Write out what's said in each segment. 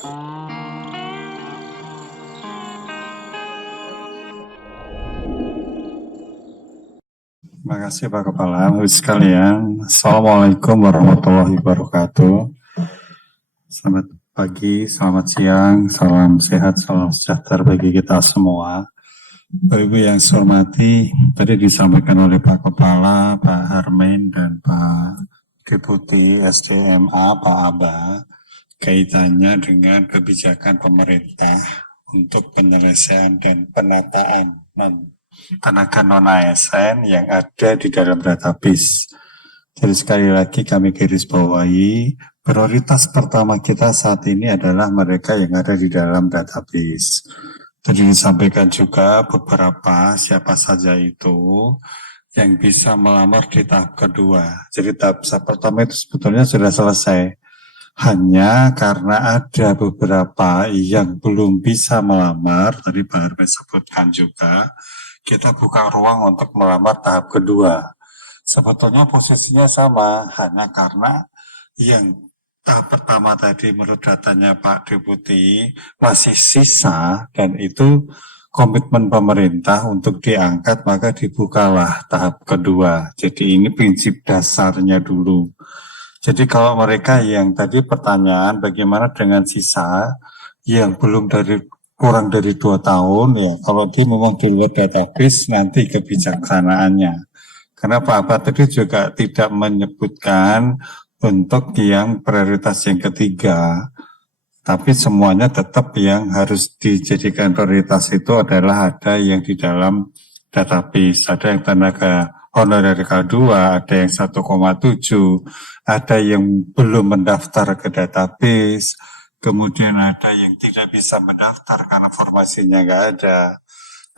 Terima kasih Pak Kepala, Bapak sekalian. Assalamualaikum warahmatullahi wabarakatuh. Selamat pagi, selamat siang, salam sehat, salam sejahtera bagi kita semua. Bapak Ibu yang saya hormati, tadi disampaikan oleh Pak Kepala, Pak Harmain, dan Pak Deputi SDMA, Pak Aba, kaitannya dengan kebijakan pemerintah untuk penyelesaian dan penataan tenaga non-ASN yang ada di dalam database. Jadi sekali lagi kami garis bawahi, prioritas pertama kita saat ini adalah mereka yang ada di dalam database. Tadi disampaikan juga beberapa siapa saja itu yang bisa melamar di tahap kedua. Jadi tahap pertama itu sebetulnya sudah selesai. Hanya karena ada beberapa yang belum bisa melamar, tadi Pak Hermes sebutkan juga, kita buka ruang untuk melamar tahap kedua. Sebetulnya posisinya sama, hanya karena yang tahap pertama tadi menurut datanya Pak Deputi masih sisa, dan itu komitmen pemerintah untuk diangkat, maka dibukalah tahap kedua. Jadi ini prinsip dasarnya dulu. Jadi kalau mereka yang tadi pertanyaan bagaimana dengan sisa yang belum kurang dari 2 tahun, ya kalau dia memang di luar database nanti kebijaksanaannya. Karena Pak Abad tadi juga tidak menyebutkan untuk yang prioritas yang ketiga, tapi semuanya tetap yang harus dijadikan prioritas itu adalah ada yang di dalam database, ada yang tenaga honorer K2, ada yang 1,7, ada yang belum mendaftar ke database, kemudian ada yang tidak bisa mendaftar karena formasinya nggak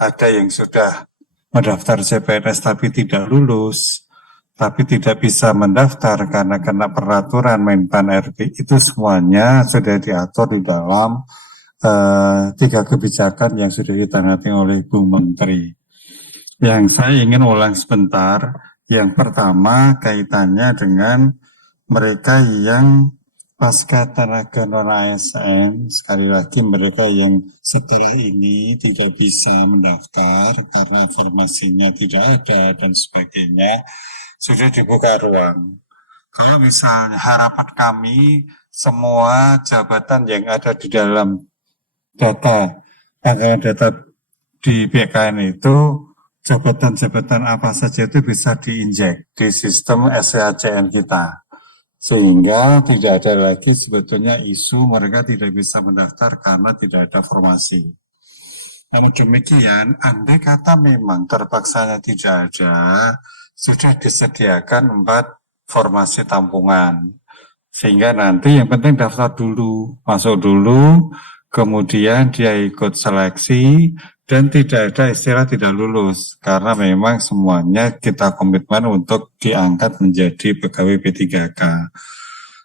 ada yang sudah mendaftar CPNS tapi tidak lulus, tapi tidak bisa mendaftar karena kena peraturan Menpan RB. Itu semuanya sudah diatur di dalam 3 kebijakan yang sudah ditangani oleh Bu Menteri. Yang saya ingin ulang sebentar, yang pertama kaitannya dengan mereka yang pasca tenaga non-ASN, sekali lagi mereka yang setelah ini tidak bisa mendaftar karena informasinya tidak ada dan sebagainya, sudah dibuka ruang. Kalau misalnya harapan kami semua jabatan yang ada di dalam anggaran data di BKN itu, jabatan-jabatan apa saja itu bisa diinjek di sistem SCACN kita. Sehingga tidak ada lagi sebetulnya isu mereka tidak bisa mendaftar karena tidak ada formasi. Namun demikian, andai kata memang terpaksanya tidak ada, sudah disediakan 4 formasi tampungan. Sehingga nanti yang penting daftar dulu, masuk dulu, kemudian dia ikut seleksi, dan tidak ada istilah tidak lulus, karena memang semuanya kita komitmen untuk diangkat menjadi pegawai P3K.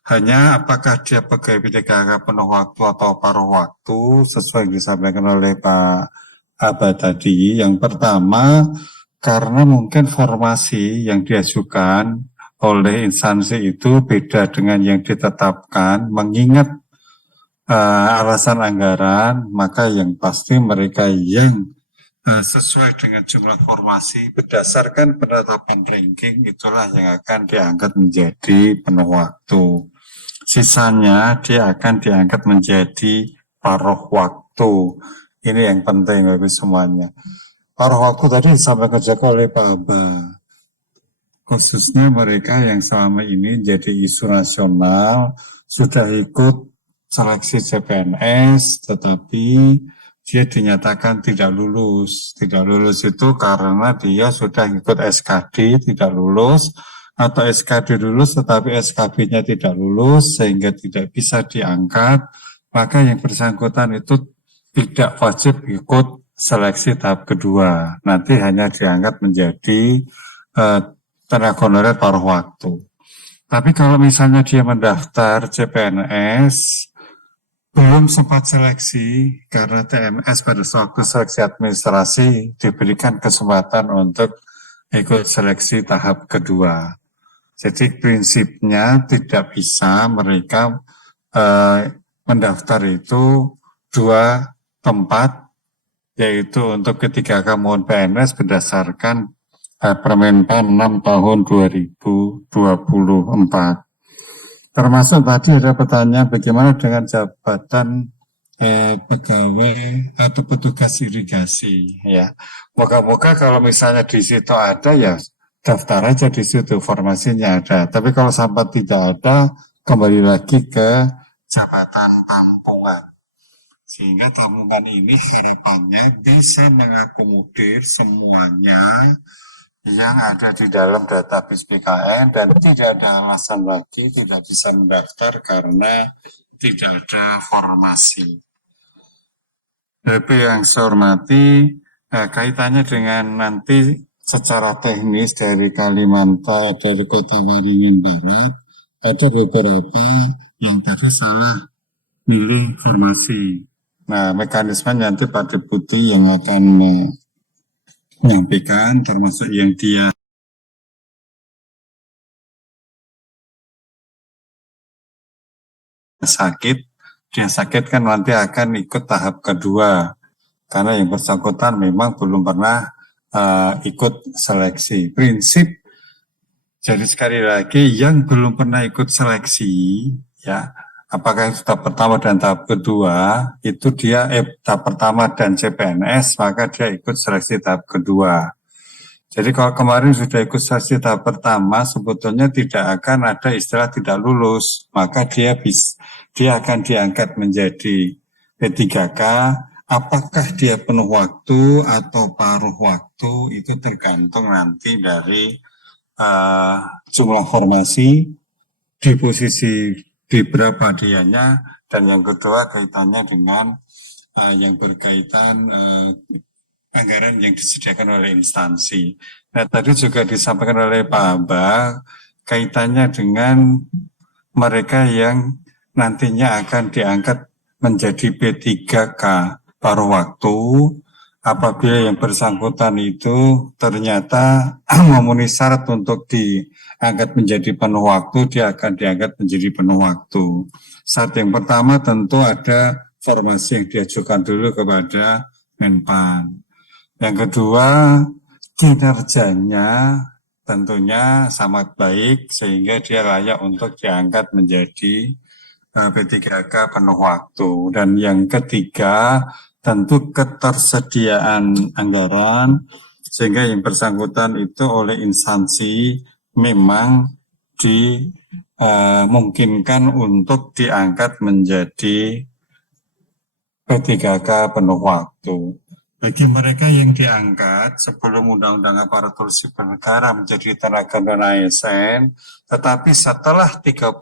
Hanya apakah dia pegawai P3K penuh waktu atau paruh waktu, sesuai yang disampaikan oleh Pak Aba tadi. Yang pertama, karena mungkin formasi yang diajukan oleh instansi itu beda dengan yang ditetapkan, mengingat alasan anggaran, maka yang pasti mereka yang sesuai dengan jumlah formasi berdasarkan penetapan ranking itulah yang akan diangkat menjadi penuh waktu. Sisanya dia akan diangkat menjadi paruh waktu. Ini yang penting bagi semuanya. Paruh waktu tadi disampaikan juga oleh Pak Aba. Khususnya mereka yang selama ini jadi isu nasional, sudah ikut seleksi CPNS, tetapi dia dinyatakan tidak lulus. Tidak lulus itu karena dia sudah ikut SKD, tidak lulus, atau SKD lulus tetapi SKB-nya tidak lulus, sehingga tidak bisa diangkat, maka yang bersangkutan itu tidak wajib ikut seleksi tahap kedua. Nanti hanya diangkat menjadi tenaga honorer paruh waktu. Tapi kalau misalnya dia mendaftar CPNS, belum sempat seleksi, karena TMS pada waktu seleksi administrasi diberikan kesempatan untuk ikut seleksi tahap kedua. Jadi prinsipnya tidak bisa mereka mendaftar itu 2 tempat, yaitu untuk ketiga mohon PNS berdasarkan Permenpan 6 tahun 2024. Termasuk tadi ada pertanyaan bagaimana dengan jabatan pegawai atau petugas irigasi, ya. Moga-moga kalau misalnya di situ ada, ya daftar aja di situ, formasinya ada. Tapi kalau sampai tidak ada, kembali lagi ke jabatan tampungan. Sehingga tampungan ini harapannya bisa mengakomodir semuanya yang ada di dalam database BKN dan tidak ada alasan lagi tidak bisa mendaftar karena tidak ada formasi. Tapi yang saya hormati, kaitannya dengan nanti secara teknis dari Kalimantan, dari Kota Waringin Barat, ada beberapa yang tadi salah milih formasi. Nah, mekanisme nanti Pak Deputi yang akan menyampaikan, termasuk yang dia sakit, dia sakit kan nanti akan ikut tahap kedua, karena yang bersangkutan memang belum pernah ikut seleksi. Prinsip, jadi sekali lagi yang belum pernah ikut seleksi, ya, apakah itu tahap pertama dan tahap kedua, itu dia tahap pertama dan CPNS, maka dia ikut seleksi tahap kedua. Jadi kalau kemarin sudah ikut seleksi tahap pertama, sebetulnya tidak akan ada istilah tidak lulus, maka dia akan diangkat menjadi P3K. Apakah dia penuh waktu atau paruh waktu, itu tergantung nanti dari jumlah formasi, di posisi di berapa dianya, dan yang kedua kaitannya dengan yang berkaitan anggaran yang disediakan oleh instansi. Nah, tadi juga disampaikan oleh Pak Aba, kaitannya dengan mereka yang nantinya akan diangkat menjadi P3K paruh waktu, apabila yang bersangkutan itu ternyata memenuhi syarat untuk diangkat menjadi penuh waktu, dia akan diangkat menjadi penuh waktu. Syarat yang pertama tentu ada formasi yang diajukan dulu kepada Menpan. Yang kedua, kinerjanya tentunya sangat baik sehingga dia layak untuk diangkat menjadi P3K penuh waktu. Dan yang ketiga, tentu ketersediaan anggaran sehingga yang bersangkutan itu oleh instansi memang dimungkinkan untuk diangkat menjadi P3K penuh waktu. Bagi mereka yang diangkat sebelum Undang-Undang Aparatur Sipil Negara menjadi tenaga non-ASN, tetapi setelah 31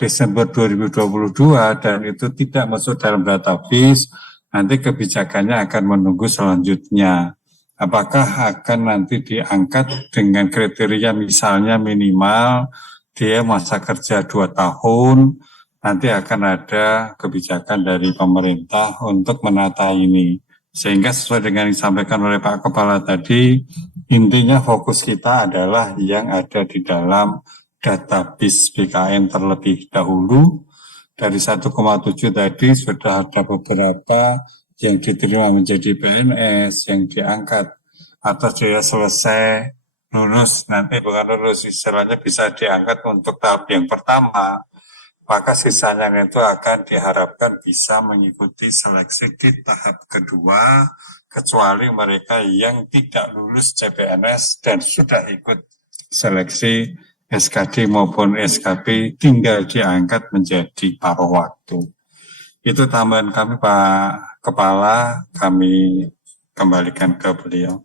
Desember 2022 dan itu tidak masuk dalam database, nanti kebijakannya akan menunggu selanjutnya. Apakah akan nanti diangkat dengan kriteria misalnya minimal dia masa kerja 2 tahun, nanti akan ada kebijakan dari pemerintah untuk menata ini. Sehingga sesuai dengan yang disampaikan oleh Pak Kepala tadi, intinya fokus kita adalah yang ada di dalam database BKN terlebih dahulu. Dari 1,7 tadi sudah ada beberapa yang diterima menjadi PNS, yang diangkat atau dia selesai lulus, nanti bukan lulus, istilahnya bisa diangkat untuk tahap yang pertama, maka sisanya itu akan diharapkan bisa mengikuti seleksi di tahap kedua, kecuali mereka yang tidak lulus CPNS dan sudah ikut seleksi SKD maupun SKP tinggal diangkat menjadi paruh waktu. Itu tambahan kami Pak Kepala, kami kembalikan ke beliau.